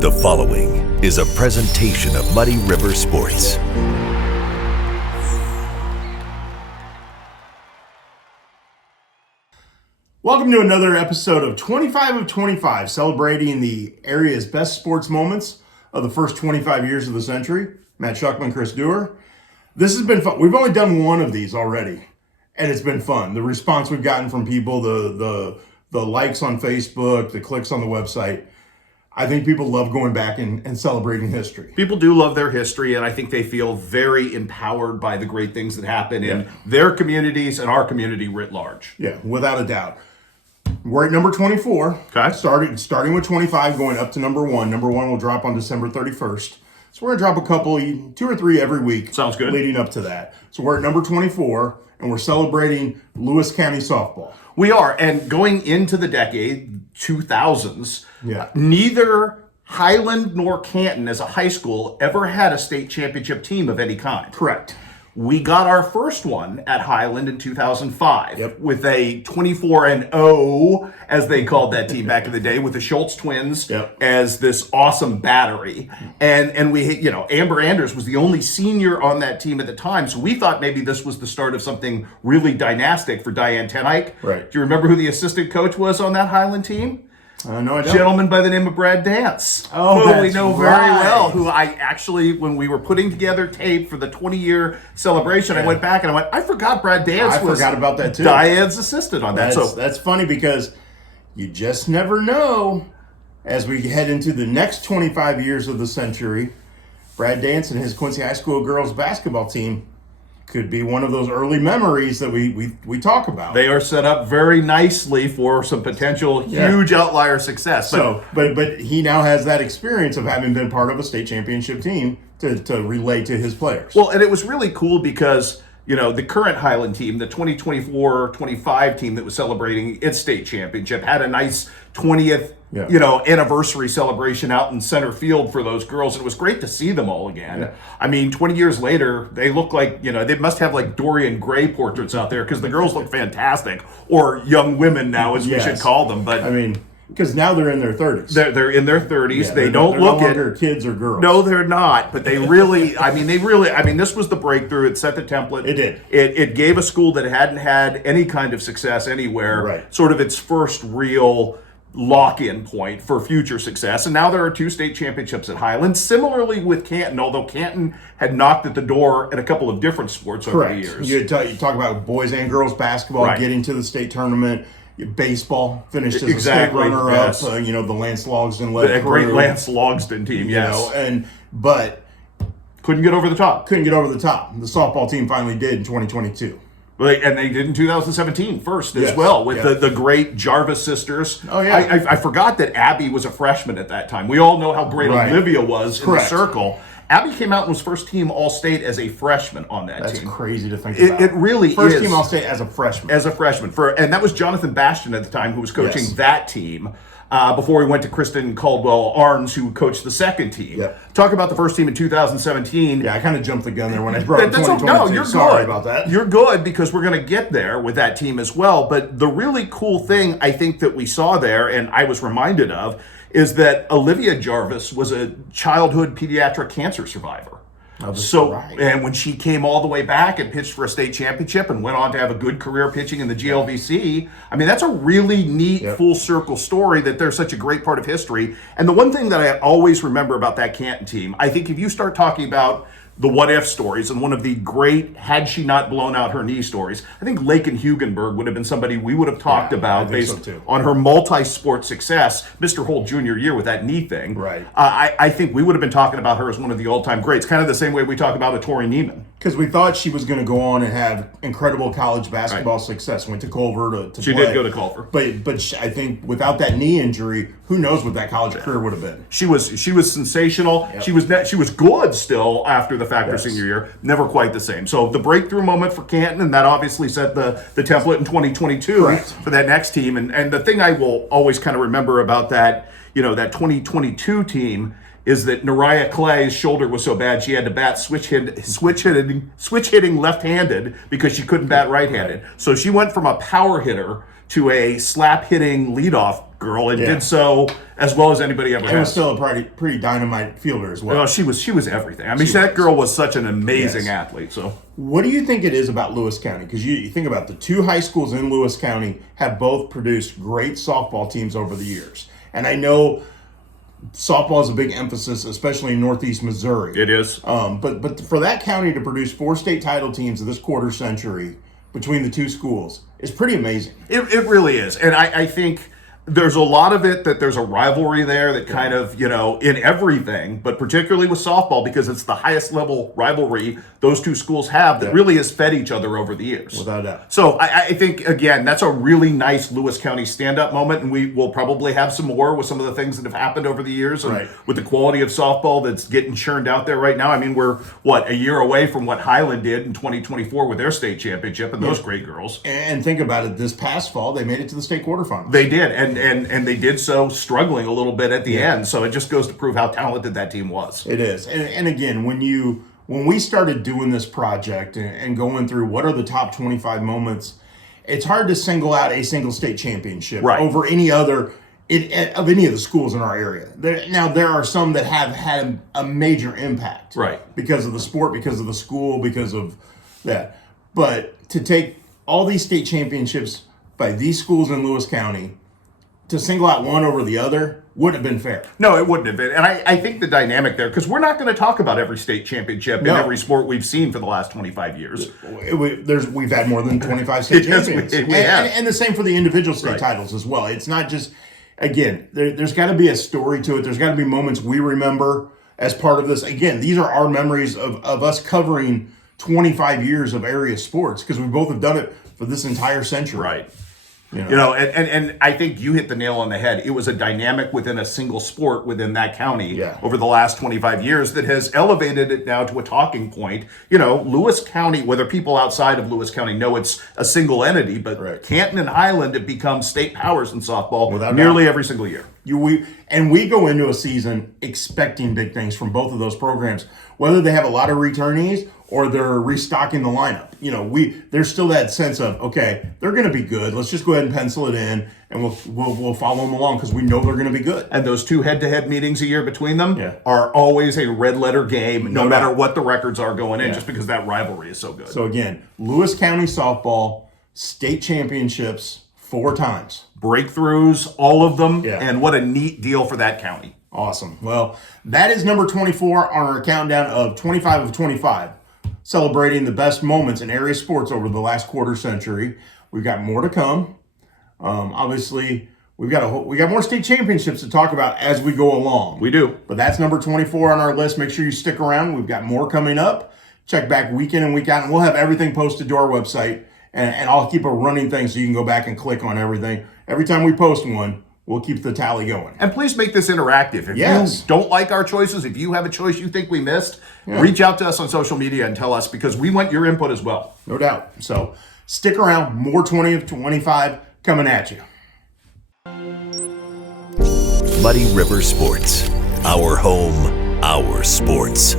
The following is a presentation of Muddy River Sports. Welcome to another episode of 25 of 25, celebrating the area's best sports moments of the first 25 years of the century. Matt Schuckman, Chris Duerr. This has been fun. We've only done one of these already, and it's been fun. The response we've gotten from people, the likes on Facebook, the clicks on the website. I think people love going back and celebrating history. People do love their history, and I think they feel very empowered by the great things that happen in their communities and our community writ large. Yeah, without a doubt. We're at number 24. Okay. Starting with 25, going up to number 1. Number 1 will drop on December 31st. So we're going to drop a couple, 2 or 3 every week. Sounds good. Leading up to that. So we're at number 24, and we're celebrating Lewis County softball. We are, and going into the decade 2000s, neither Highland nor Canton as a high school ever had a state championship team of any kind. Correct. We got our first one at Highland in 2005 with a 24-0, as they called that team back in the day, with the Schultz twins as this awesome battery. And we, Amber Anders was the only senior on that team at the time, so we thought maybe this was the start of something really dynastic for Diane Tenike. Right. Do you remember who the assistant coach was on that Highland team? No, I don't. Gentleman by the name of Brad Dance. Oh, who we know very right. well. Who I actually, when we were putting together tape for the 20-year celebration, I went back and I went, I forgot Brad Dance was forgot about that too. Diane's assistant on that. That's funny because you just never know. As we head into the next 25 years of the century, Brad Dance and his Quincy High School girls basketball team could be one of those early memories that we talk about. They are set up very nicely for some potential huge outlier success. But he now has that experience of having been part of a state championship team to relate to his players. Well, and it was really cool because the current Highland team, the 2024-25 team that was celebrating its state championship, had a nice 20th anniversary celebration out in center field for those girls. And it was great to see them all again. Yeah. I mean, 20 years later, they look like, they must have like Dorian Gray portraits out there because the girls look fantastic, or young women now, as we should call them. But I mean, because now they're in their 30s. They're in their 30s. Yeah, they don't look no longer kids or girls. No, they're not. But they really, this was the breakthrough. It set the template. It did. It gave a school that hadn't had any kind of success anywhere, sort of its first real lock-in point for future success. And now there are 2 state championships at Highland. Similarly with Canton, although Canton had knocked at the door in a couple of different sports over the years. You talk about boys and girls basketball getting to the sate tournament. Baseball finished as a state runner-up. The Lance Logsdon led the great Lance Logsdon team, but couldn't get over the top. The softball team finally did in 2022. And they did in 2017 first as well with the great Jarvis sisters. Oh, yeah. I forgot that Abby was a freshman at that time. We all know how great Olivia was in the circle. Abby came out and was first team All-State as a freshman on that team. That's crazy to think about. It really first is. First team All-State as a freshman. And that was Jonathan Bastian at the time who was coaching that team. Before we went to Kristen Caldwell-Arns, who coached the second team. Yep. Talk about the first team in 2017. Yeah, I kind of jumped the gun there when I brought up 2022. No, you're Sorry good. about that. You're good because we're going to get there with that team as well. But the really cool thing I think that we saw there, and I was reminded of, is that Olivia Jarvis was a childhood pediatric cancer survivor. And when she came all the way back and pitched for a state championship and went on to have a good career pitching in the GLVC, that's a really neat full circle story that they're such a great part of history. And the one thing that I always remember about that Canton team, I think if you start talking about the what-if stories and one of the great had she not blown out her knee stories, I think Laken Hugenberg would have been somebody we would have talked about based on her multi-sport success. Mr. Holt Jr. year with that knee thing. Right. I think we would have been talking about her as one of the all-time greats, kind of the same way we talk about a Tori Neiman. Because we thought she was going to go on and have incredible college basketball success. Went to Culver to She play. did go to Culver. But I think without that knee injury, who knows what that college career would have been. She was sensational. Yep. She was good still after the fact her senior year. Never quite the same. So the breakthrough moment for Canton, and that obviously set the template in 2022 for that next team. And the thing I will always kind of remember about that, that 2022 team is that Nariah Clay's shoulder was so bad she had to bat switch hitting left-handed because she couldn't bat right-handed. So she went from a power hitter to a slap-hitting leadoff girl and Yeah. did so as well as anybody ever And was has. still a pretty dynamite fielder as well. Well, she was everything. I mean, that girl was such an amazing Yes. athlete. So What do you think it is about Lewis County? Because you think about the two high schools in Lewis County have both produced great softball teams over the years. And I know softball is a big emphasis, especially in Northeast Missouri. it is. But for that county to produce 4 state title teams of this quarter century between the two schools is pretty amazing. It really is. And I think there's a lot of it that there's a rivalry there that kind of, in everything, but particularly with softball because it's the highest level rivalry those two schools have that really has fed each other over the years. Without a doubt. So I think, again, that's a really nice Lewis County stand-up moment, and we will probably have some more with some of the things that have happened over the years and Right. with the quality of softball that's getting churned out there right now. I mean, we're, a year away from what Highland did in 2024 with their state championship and those great girls. And think about it, this past fall, they made it to the state quarterfinals. They did, and they did so struggling a little bit at the end. So it just goes to prove how talented that team was. It is. And again, when we started doing this project and going through what are the top 25 moments, it's hard to single out a single state championship over any other of any of the schools in our area. There are some that have had a major impact, because of the sport, because of the school, because of that. But to take all these state championships by these schools in Lewis County, to single out one over the other wouldn't have been fair. No, it wouldn't have been. And I think the dynamic there, because we're not going to talk about every state championship in every sport we've seen for the last 25 years. We've had more than 25 state Yes, champions. we have. And the same for the individual state titles as well. It's not just, again, there's got to be a story to it. There's got to be moments we remember as part of this. Again, these are our memories of us covering 25 years of area sports, because we both have done it for this entire century. Right. And I think you hit the nail on the head. It was a dynamic within a single sport within that county over the last 25 years that has elevated it now to a talking point. Lewis County, whether people outside of Lewis County know it's a single entity, but Canton and Highland have become state powers in softball nearly every single year. We go into a season expecting big things from both of those programs, whether they have a lot of returnees or they're restocking the lineup. There's still that sense of, okay, they're going to be good. Let's just go ahead and pencil it in, and we'll follow them along because we know they're going to be good. And those two head-to-head meetings a year between them are always a red-letter game, no matter what the records are going in, just because that rivalry is so good. So again, Lewis County softball state championships 4 times. Breakthroughs, all of them, and what a neat deal for that county. Awesome. Well, that is number 24 on our countdown of 25 of 25, celebrating the best moments in area sports over the last quarter century. We've got more to come. Obviously, we got more state championships to talk about as we go along. We do. But that's number 24 on our list. Make sure you stick around. We've got more coming up. Check back week in and week out, and we'll have everything posted to our website. And I'll keep a running thing so you can go back and click on everything. Every time we post one, we'll keep the tally going. And please make this interactive. If you don't like our choices, if you have a choice you think we missed, reach out to us on social media and tell us, because we want your input as well. No doubt. So stick around. More 20 of 25 coming at you. Muddy River Sports. Our home, our sports.